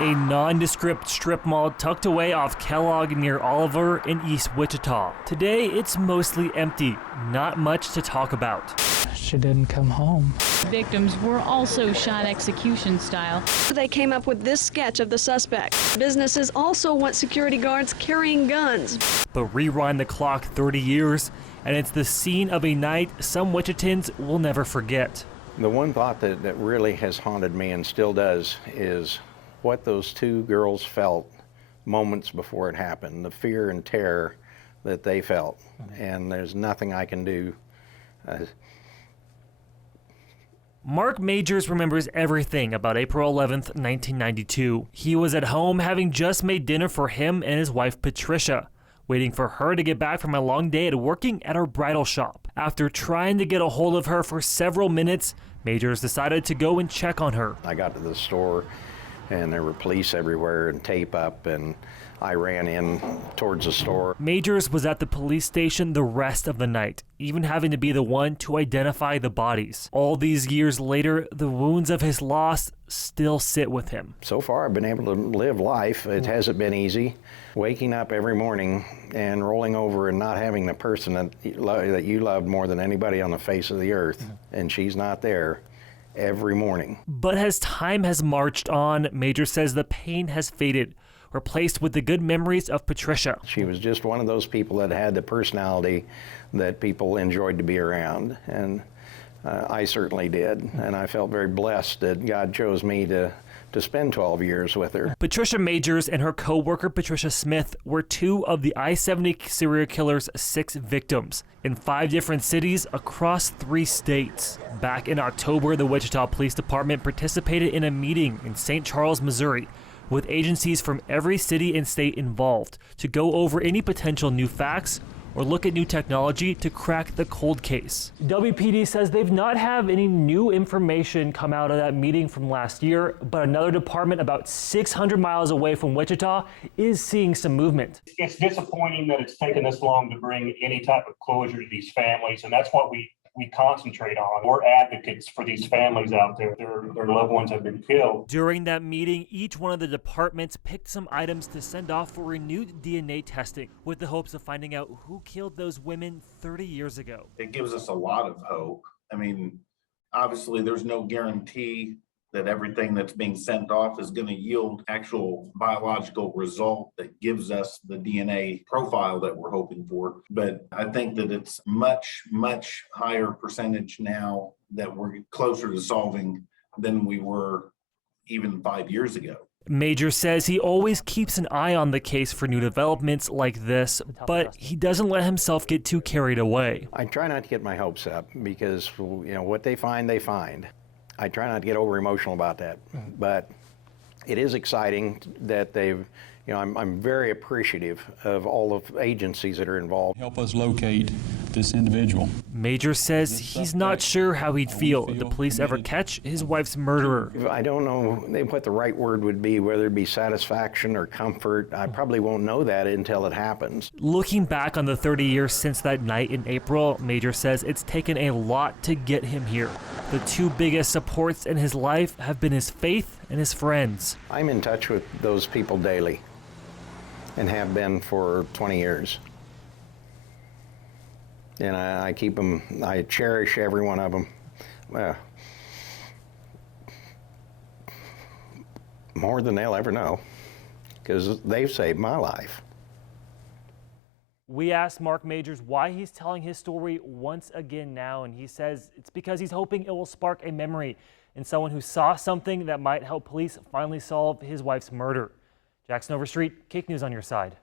a nondescript strip mall tucked away off Kellogg near Oliver in East Wichita. Today, it's mostly empty, not much to talk about. She didn't come home. Victims were also shot execution style. They came up with this sketch of the suspect. Businesses also want security guards carrying guns. But rewind the clock 30 years, and it's the scene of a night some Wichitans will never forget. The one thought that really has haunted me and still does is what those two girls felt moments before it happened, the fear and terror that they felt. And there's nothing I can do. Mark Majors remembers everything about April 11th, 1992. He was at home having just made dinner for him and his wife Patricia, waiting for her to get back from a long day at working at her bridal shop. After trying to get a hold of her for several minutes, Majors decided to go and check on her. I got to the store and there were police everywhere and tape up, and I ran in towards the store. Majors was at the police station the rest of the night, even having to be the one to identify the bodies. All these years later, the wounds of his loss still sit with him. So far, I've been able to live life. It hasn't been easy. Waking up every morning and rolling over and not having the person that you loved more than anybody on the face of the earth, and she's not there every morning. But as time has marched on, Major says the pain has faded, replaced with the good memories of Patricia. She was just one of those people that had the personality that people enjoyed to be around, and I certainly did, and I felt very blessed that God chose me to spend 12 years with her. Patricia Majors and her co-worker Patricia Smith were two of the I-70 serial killer's 6 victims in 5 different cities across 3 states. Back in October, the Wichita Police Department participated in a meeting in St. Charles, Missouri, with agencies from every city and state involved to go over any potential new facts or look at new technology to crack the cold case. WPD says they've not had any new information come out of that meeting from last year, but another department about 600 miles away from Wichita is seeing some movement. It's disappointing that it's taken this long to bring any type of closure to these families, and that's what we concentrate on. We're advocates for these families out there. Their loved ones have been killed. During that meeting, each one of the departments picked some items to send off for renewed DNA testing with the hopes of finding out who killed those women 30 years ago. It gives us a lot of hope. I mean, obviously there's no guarantee that everything that's being sent off is going to yield actual biological result that gives us the DNA profile that we're hoping for. But I think that it's much, much higher percentage now that we're closer to solving than we were even 5 years ago. Major says he always keeps an eye on the case for new developments like this, but he doesn't let himself get too carried away. I try not to get my hopes up because, what they find, they find. I try not to get over emotional about that, but it is exciting that they've, I'm very appreciative of all of the agencies that are involved. Help us locate this individual. Major says he's not sure how he'd feel if the police ever catch his wife's murderer. I don't know what the right word would be, whether it be satisfaction or comfort. I probably won't know that until it happens. Looking back on the 30 years since that night in April, Major says it's taken a lot to get him here. The 2 biggest supports in his life have been his faith and his friends. I'm in touch with those people daily and have been for 20 years. And I keep them, I cherish every one of them. More than they'll ever know, because they've saved my life. We asked Mark Majors why he's telling his story once again now, and he says it's because he's hoping it will spark a memory in someone who saw something that might help police finally solve his wife's murder. Jackson Overstreet, Cake News on your side.